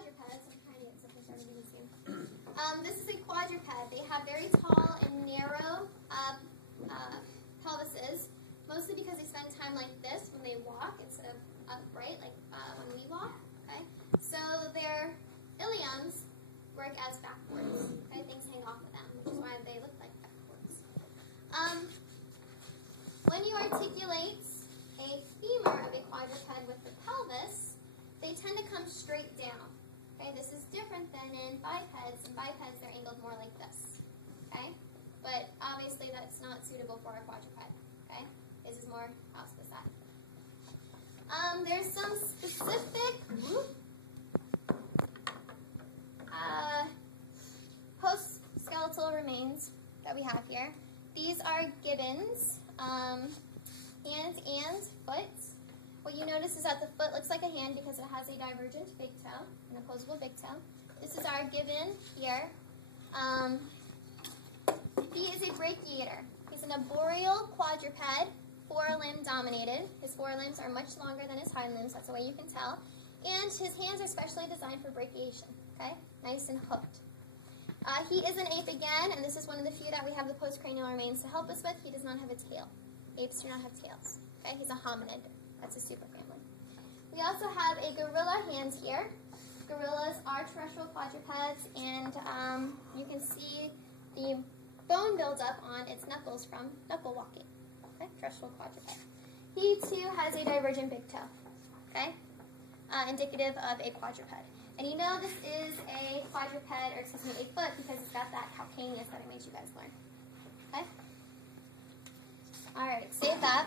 quadrupeds. I'm trying to get something started really soon. This is a quadruped. They have very tall and narrow pelvises, mostly because they spend time like this when they walk instead of upright, like when we walk. Okay, so their iliums work as backwards. Okay, things hang off of them, which is why they look like backwards. When you articulate a femur of a quadruped with the pelvis, they tend to come straight down. Okay, this is different than in bipeds. In bipeds, they're angled more like this. Okay, but obviously that's not suitable for a quadruped. Okay, this is more out to the side. There's some specific post-skeletal remains that we have here. These are gibbons, hands and foot. What you notice is that the foot looks like a hand because it has a divergent big toe, an opposable big toe. This is our gibbon here. He is a brachiator. He's an arboreal quadruped, four-limb dominated. His forelimbs are much longer than his hind limbs, that's the way you can tell. And his hands are specially designed for brachiation, okay? Nice and hooked. He is an ape again, and this is one of the few that we have the postcranial remains to help us with. He does not have a tail. Apes do not have tails, okay? He's a hominid. That's a superfamily. We also have a gorilla hand here. Gorillas are terrestrial quadrupeds, and you can see the bone buildup on its knuckles from knuckle walking. Okay, terrestrial quadruped. He too has a divergent big toe. Okay, indicative of a quadruped. And you know this is a quadruped, or excuse me, a foot, because it's got that calcaneus that I made you guys learn. Okay. All right, save that.